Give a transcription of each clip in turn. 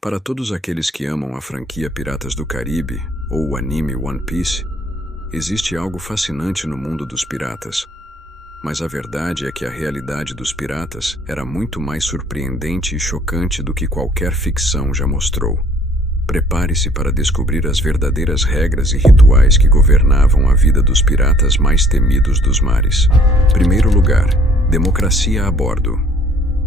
Para todos aqueles que amam a franquia Piratas do Caribe ou o anime One Piece, existe algo fascinante no mundo dos piratas. Mas a verdade é que a realidade dos piratas era muito mais surpreendente e chocante do que qualquer ficção já mostrou. Prepare-se para descobrir as verdadeiras regras e rituais que governavam a vida dos piratas mais temidos dos mares. Primeiro lugar, democracia a bordo.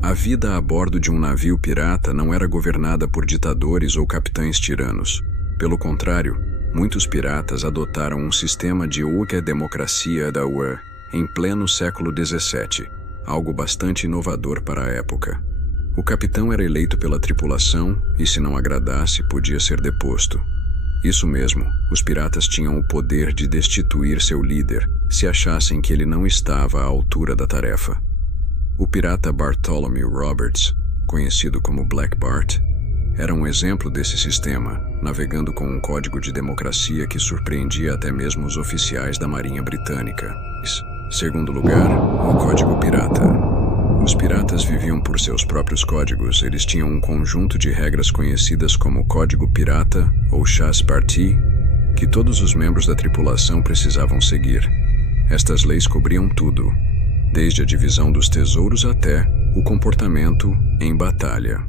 A vida a bordo de um navio pirata não era governada por ditadores ou capitães tiranos. Pelo contrário, muitos piratas adotaram um sistema de democracia da UE em pleno século XVII, algo bastante inovador para a época. O capitão era eleito pela tripulação e, se não agradasse, podia ser deposto. Isso mesmo, os piratas tinham o poder de destituir seu líder se achassem que ele não estava à altura da tarefa. O pirata Bartholomew Roberts, conhecido como Black Bart, era um exemplo desse sistema, navegando com um código de democracia que surpreendia até mesmo os oficiais da Marinha Britânica. Segundo lugar, o Código Pirata. Os piratas viviam por seus próprios códigos. Eles tinham um conjunto de regras conhecidas como Código Pirata ou Chasse-Partie, que todos os membros da tripulação precisavam seguir. Estas leis cobriam tudo, desde a divisão dos tesouros até o comportamento em batalha.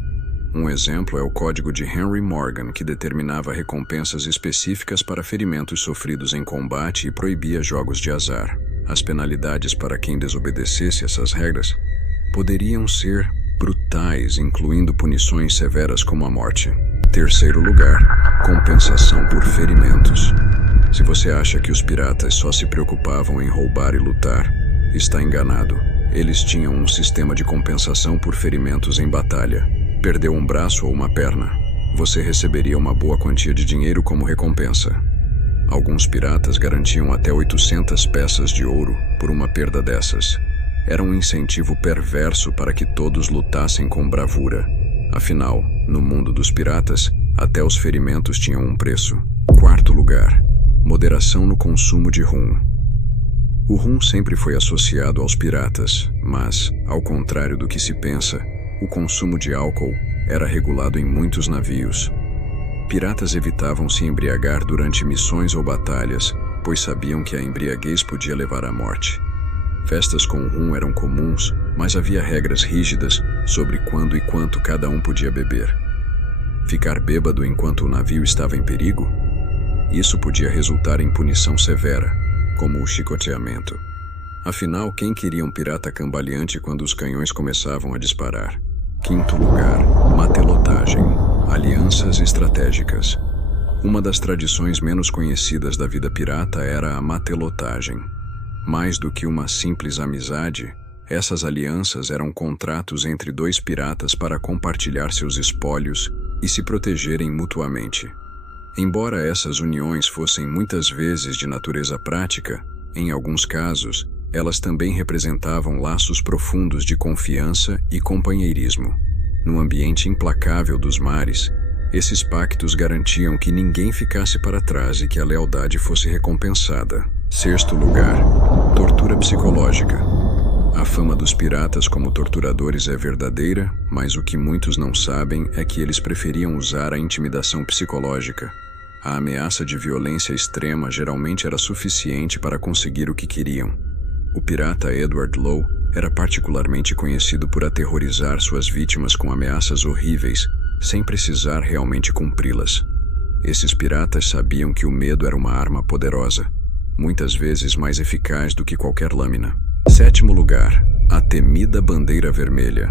Um exemplo é o Código de Henry Morgan, que determinava recompensas específicas para ferimentos sofridos em combate e proibia jogos de azar. As penalidades para quem desobedecesse essas regras poderiam ser brutais, incluindo punições severas como a morte. Terceiro lugar, compensação por ferimentos. Se você acha que os piratas só se preocupavam em roubar e lutar, está enganado. Eles tinham um sistema de compensação por ferimentos em batalha. Perdeu um braço ou uma perna, você receberia uma boa quantia de dinheiro como recompensa. Alguns piratas garantiam até 800 peças de ouro por uma perda dessas. Era um incentivo perverso para que todos lutassem com bravura. Afinal, no mundo dos piratas, até os ferimentos tinham um preço. Quarto lugar, moderação no consumo de rum. O rum sempre foi associado aos piratas, mas, ao contrário do que se pensa, o consumo de álcool era regulado em muitos navios. Piratas evitavam se embriagar durante missões ou batalhas, pois sabiam que a embriaguez podia levar à morte. Festas com rum eram comuns, mas havia regras rígidas sobre quando e quanto cada um podia beber. Ficar bêbado enquanto o navio estava em perigo? Isso podia resultar em punição severa, como o chicoteamento. Afinal, quem queria um pirata cambaleante quando os canhões começavam a disparar? Quinto lugar, matelotagem, alianças estratégicas. Uma das tradições menos conhecidas da vida pirata era a matelotagem. Mais do que uma simples amizade, essas alianças eram contratos entre dois piratas para compartilhar seus espólios e se protegerem mutuamente. Embora essas uniões fossem muitas vezes de natureza prática, em alguns casos, elas também representavam laços profundos de confiança e companheirismo. No ambiente implacável dos mares, esses pactos garantiam que ninguém ficasse para trás e que a lealdade fosse recompensada. Sexto lugar, tortura psicológica. A fama dos piratas como torturadores é verdadeira, mas o que muitos não sabem é que eles preferiam usar a intimidação psicológica. A ameaça de violência extrema geralmente era suficiente para conseguir o que queriam. O pirata Edward Lowe era particularmente conhecido por aterrorizar suas vítimas com ameaças horríveis, sem precisar realmente cumpri-las. Esses piratas sabiam que o medo era uma arma poderosa, muitas vezes mais eficaz do que qualquer lâmina. Sétimo lugar, a temida bandeira vermelha.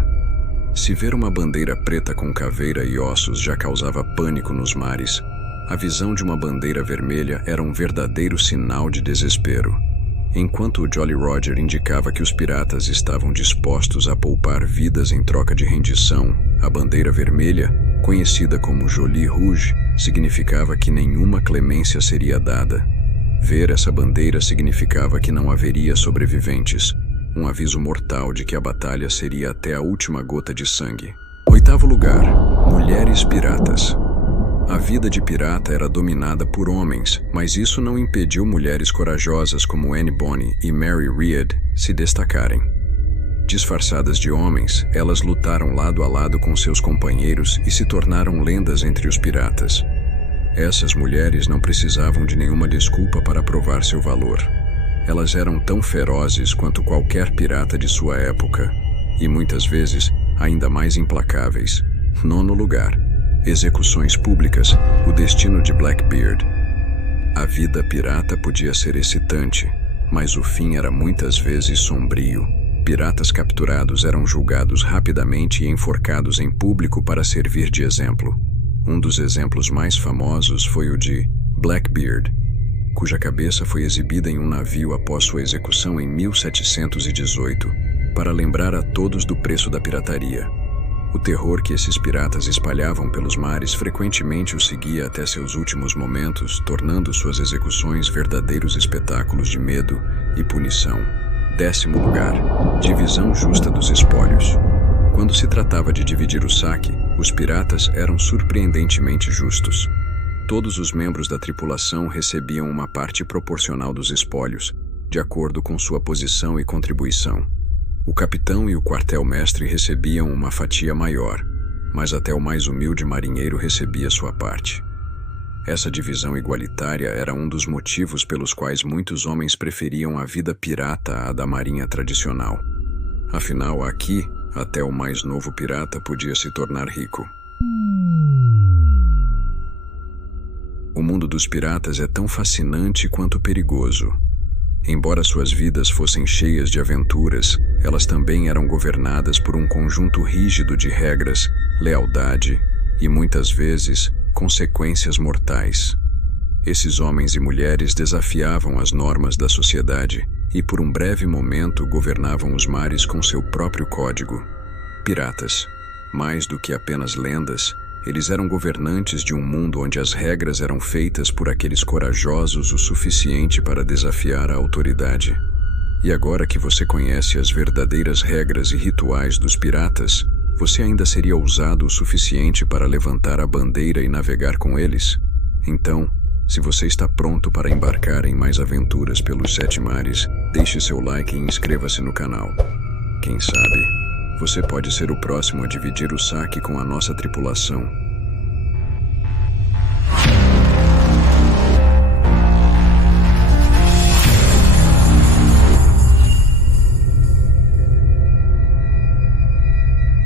Se ver uma bandeira preta com caveira e ossos já causava pânico nos mares, a visão de uma bandeira vermelha era um verdadeiro sinal de desespero. Enquanto o Jolly Roger indicava que os piratas estavam dispostos a poupar vidas em troca de rendição, a bandeira vermelha, conhecida como Jolly Rouge, significava que nenhuma clemência seria dada. Ver essa bandeira significava que não haveria sobreviventes, um aviso mortal de que a batalha seria até a última gota de sangue. Oitavo lugar, mulheres piratas. A vida de pirata era dominada por homens, mas isso não impediu mulheres corajosas como Anne Bonny e Mary Read se destacarem. Disfarçadas de homens, elas lutaram lado a lado com seus companheiros e se tornaram lendas entre os piratas. Essas mulheres não precisavam de nenhuma desculpa para provar seu valor. Elas eram tão ferozes quanto qualquer pirata de sua época, e muitas vezes ainda mais implacáveis. 9º lugar. Execuções públicas, o destino de Blackbeard. A vida pirata podia ser excitante, mas o fim era muitas vezes sombrio. Piratas capturados eram julgados rapidamente e enforcados em público para servir de exemplo. Um dos exemplos mais famosos foi o de Blackbeard, cuja cabeça foi exibida em um navio após sua execução em 1718, para lembrar a todos do preço da pirataria. O terror que esses piratas espalhavam pelos mares frequentemente os seguia até seus últimos momentos, tornando suas execuções verdadeiros espetáculos de medo e punição. 10º lugar. Divisão justa dos espólios. Quando se tratava de dividir o saque, os piratas eram surpreendentemente justos. Todos os membros da tripulação recebiam uma parte proporcional dos espólios, de acordo com sua posição e contribuição. O capitão e o quartel-mestre recebiam uma fatia maior, mas até o mais humilde marinheiro recebia sua parte. Essa divisão igualitária era um dos motivos pelos quais muitos homens preferiam a vida pirata à da marinha tradicional. Afinal, aqui, até o mais novo pirata podia se tornar rico. O mundo dos piratas é tão fascinante quanto perigoso. Embora suas vidas fossem cheias de aventuras, elas também eram governadas por um conjunto rígido de regras, lealdade e, muitas vezes, consequências mortais. Esses homens e mulheres desafiavam as normas da sociedade e, por um breve momento, governavam os mares com seu próprio código. Piratas. Mais do que apenas lendas, eles eram governantes de um mundo onde as regras eram feitas por aqueles corajosos o suficiente para desafiar a autoridade. E agora que você conhece as verdadeiras regras e rituais dos piratas, você ainda seria ousado o suficiente para levantar a bandeira e navegar com eles? Então, se você está pronto para embarcar em mais aventuras pelos 7 mares, deixe seu like e inscreva-se no canal. Quem sabe, você pode ser o próximo a dividir o saque com a nossa tripulação.